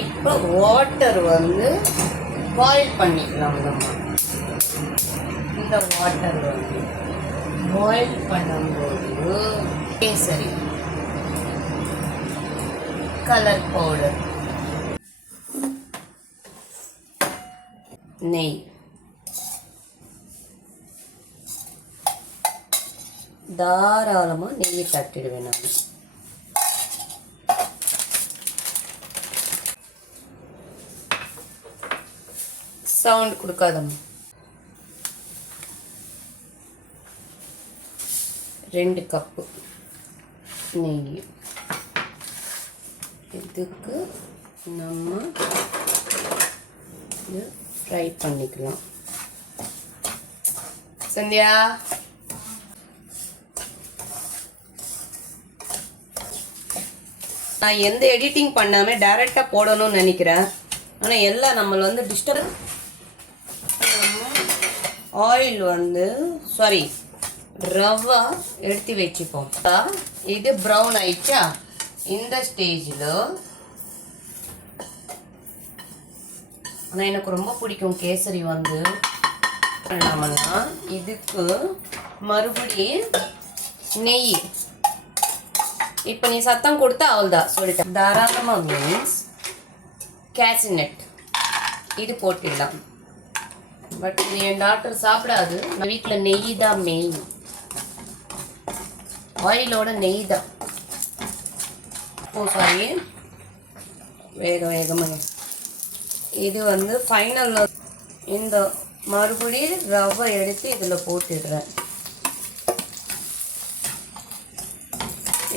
இப்போ வாட்டர் வந்து பாயில் பண்ணிக்கலாம். நம்ம இந்த வாட்டர் வந்து பாயில் பண்ணும்போது கேசரி கலர் பவுடர், நெய், தாராளமாக நெய்யை தட்டிடுவேன் நான். சவுண்ட் கொடுக்காதம்மா. 2 கப்பு நெய். இதுக்கு நம்ம ஃப்ரை பண்ணிக்கலாம். சந்தியா, நான் எந்த எடிட்டிங் பண்ணாமல் டைரெக்டாக போடணும்னு நினைக்கிறேன். ஆனால் எல்லாம் நம்மளை வந்து டிஸ்டர்ப். ஆயில் வந்து ரவா எடுத்து வச்சுப்போம். இது ப்ரௌன் ஆயிடுச்சா? இந்த ஸ்டேஜில் ஆனால் எனக்கு ரொம்ப பிடிக்கும் கேசரி வந்து பண்ணாமன்னா இதுக்கு மறுபடியும் நெய். இப்போ நீ சத்தம் கொடுத்தா அவள்தான் சொல்லிட்டேன். தாராளமாக மீன்ஸ் கேஷ்நட் இது போட்டுடலாம். பட் இது என் டாக்டர் சாப்பிடாது. நான் வீட்டில் நெய் தான் மெயின், ஆயிலோட நெய் தான். வேகமாக இது வந்து ஃபைனல். இந்த மறுபடியும் ரவை எடுத்து இதில் போட்டுடுறேன்.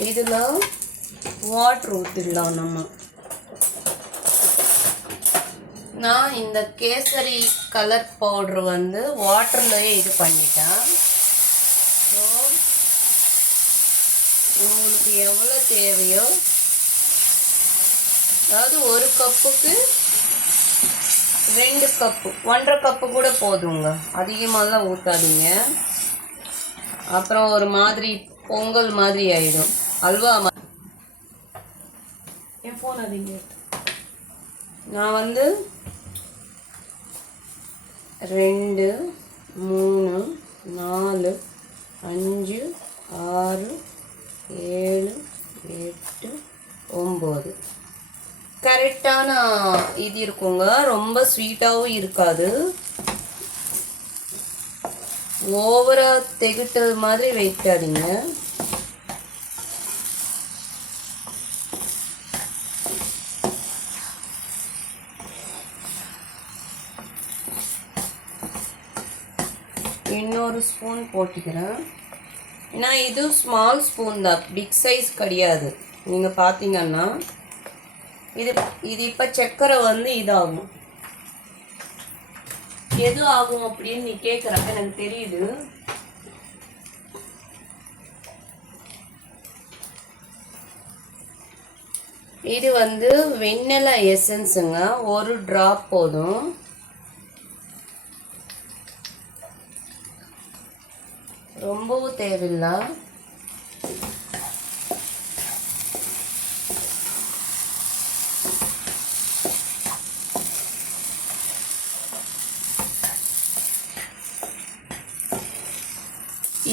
இதில் வாட்டர் ஊற்றிடலாம் நம்ம. நான் இந்த கேசரி கலர் பவுட்ரு வந்து வாட்டர்லேயே இது பண்ணிட்டேன். ஸோ உங்களுக்கு எவ்வளோ தேவையோ, அதாவது 1 கப்புக்கு 2 கப்பு, 1.5 கப்பு கூட போதுங்க. அதிகமாகலாம் ஊற்றாதீங்க, அப்புறம் ஒரு மாதிரி பொங்கல் மாதிரி ஆயிடும், அல்வா மாதிரி. என் ஃபோன் அதிங்க. நான் வந்து 2 3 4 5 6 7 8 9 கரெக்டான இது இருக்குங்க. ரொம்ப ஸ்வீட்டாகவும் இருக்காது, ஓவராக திகட்டது மாதிரி வைக்காதீங்க. இன்னொரு ஸ்பூன் போட்டுக்கிறேன். ஏன்னா இது ஸ்மால் ஸ்பூன் தான், பிக் சைஸ் கிடையாது. நீங்கள் பார்த்தீங்கன்னா இது இப்போ சர்க்கரை வந்து இதாகும். எது ஆகும் அப்படின்னு நீ கேட்குறப்ப எனக்கு தெரியுது. இது வந்து வெண்ணிலா எசன்ஸுங்க, 1 டிராப் போதும். ரொம்பவும் தேவையில்லை.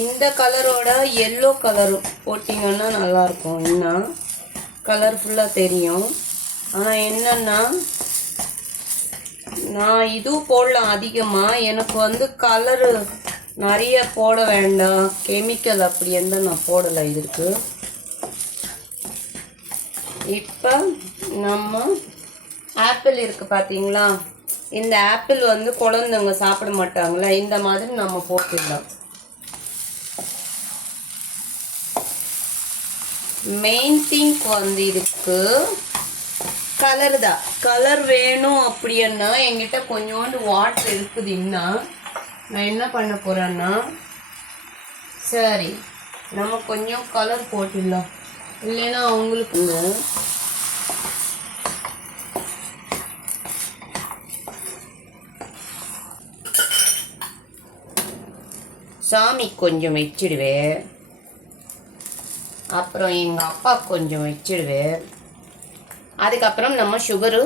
இந்த கலரோட எல்லோ கலர் போட்டிங்கன்னா நல்லாயிருக்கும், இன்னும் கலர்ஃபுல்லாக தெரியும். ஆனால் என்னன்னா நான் இதுவும் போடலாம் அதிகமாக. எனக்கு வந்து கலரு நிறைய போட வேண்டாம், கெமிக்கல் அப்படி எந்த நான் போடலை இதுக்கு. இப்போ நம்ம ஆப்பிள் இருக்குது பார்த்தீங்களா, இந்த ஆப்பிள் வந்து குழந்தைங்க சாப்பிட மாட்டாங்களா, இந்த மாதிரி நம்ம போட்டுடலாம். மெயின் திங் வந்து இதுக்கு கலர் தான். கலர் வேணும் அப்படின்னா என்கிட்ட கொஞ்சோண்டு வாட்டர் இருக்குது. இன்னும் நான் என்ன பண்ண போகிறேன்னா, சரி நம்ம கொஞ்சம் கலர் போட்டுடலாம், இல்லைன்னா அவங்களுக்கு சாமி கொஞ்சம் வச்சிடுவேன், அப்புறம் எங்கள் அப்பா கொஞ்சம் வச்சிடுவேன். அதுக்கப்புறம் நம்ம சுகரு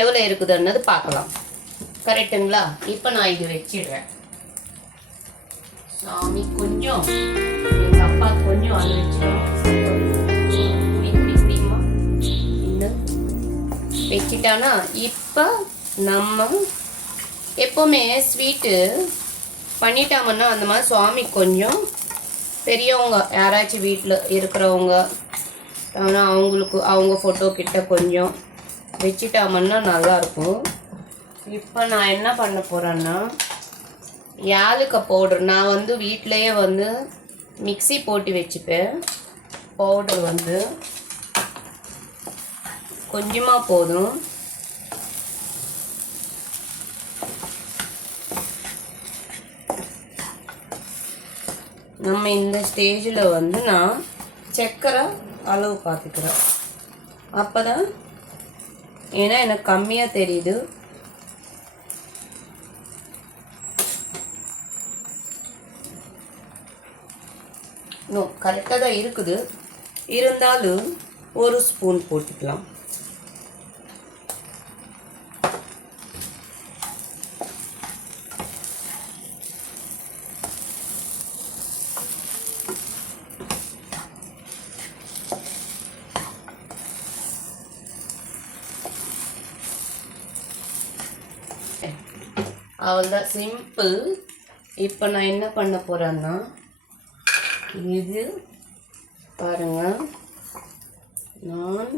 எவ்வளோ இருக்குதுன்னது பார்க்கலாம். கரெக்டுங்களா? இப்போ நான் இது வச்சிடுறேன். சாமி கொஞ்சம் எங்கள் அப்பா கொஞ்சம் அது வச்சிட்டானா இப்போ நம்ம எப்போவுமே ஸ்வீட்டு பண்ணிட்டாமன்னா அந்த மாதிரி சுவாமி கொஞ்சம் பெரியவங்க யாராச்சும் வீட்டில் இருக்கிறவங்க ஆனால் அவங்களுக்கு அவங்க ஃபோட்டோ கிட்ட கொஞ்சம் வச்சிட்டாமன்னா நல்லாயிருக்கும். இப்போ நான் என்ன பண்ண போகிறேன்னா ஏலக்காய் பவுடர் நான் வந்து வீட்டிலையே வந்து மிக்ஸி போட்டு வச்சுப்பேன். பவுடர் வந்து கொஞ்சமாக போதும். நம்ம இந்த ஸ்டேஜில் வந்து நான் சர்க்கரை அளவு பார்த்துக்கிறேன். அப்போ தான் ஏன்னா எனக்கு கம்மியாக தெரியுது. கரெக்டாக தான் இருக்குது, இருந்தாலும் ஒரு ஸ்பூன் போட்டுக்கலாம். அவ்வளோதான், சிம்பிள். இப்போ நான் என்ன பண்ண போகிறேன்னா இது பாருங்க, நான்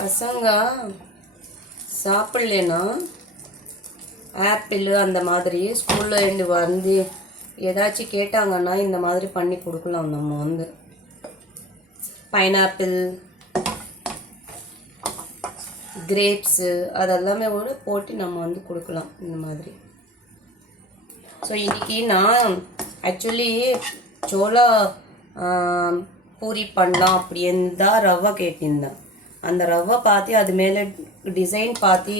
பசங்க சாப்பிட்லனா ஆப்பிள் அந்த மாதிரி ஸ்கூலில் இருந்து வந்து ஏதாச்சும் கேட்டாங்கன்னா இந்த மாதிரி பண்ணி கொடுக்கலாம். நம்ம வந்து பைனாப்பிள், கிரேப்ஸு அதெல்லாமே கூட போட்டு நம்ம வந்து கொடுக்கலாம் இந்த மாதிரி. ஸோ இன்றைக்கி நான் ஆக்சுவலி சோளா பூரி பண்ணலாம் அப்படின்னு தான் ரவை கேட்டிருந்தேன். அந்த ரவை பார்த்து அது மேலே டிசைன் பார்த்து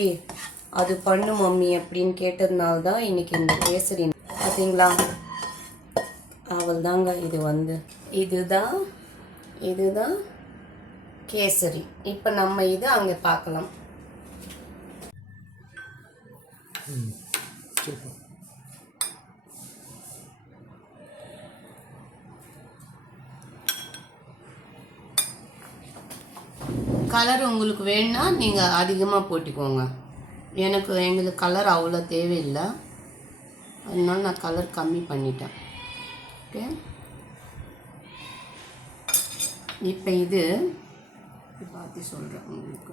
அது பண்ணு மம்மி அப்படின்னு கேட்டதுனால தான் இன்றைக்கி இந்த கேசரி பார்த்தீங்களா. அவள் தாங்க இது வந்து இதுதான் கேசரி. இப்போ நம்ம இது அங்கே பார்க்கலாம். கலர் உங்களுக்கு வேணும்னா நீங்கள் அதிகமாக போட்டுக்கோங்க. எங்களுக்கு கலர் அவ்வளோ தேவையில்லை, அதனால நான் கலர் கம்மி பண்ணிட்டேன். ஓகே, இப்போ இது பார்த்து சொல்கிறேன் உங்களுக்கு.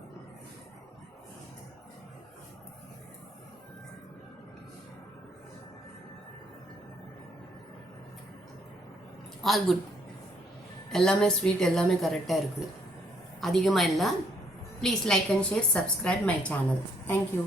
ஆல் குட், எல்லாமே ஸ்வீட் எல்லாமே கரெக்டாக இருக்குது, அதிகமாக இல்லை. Please like and share, subscribe my channel. Thank you.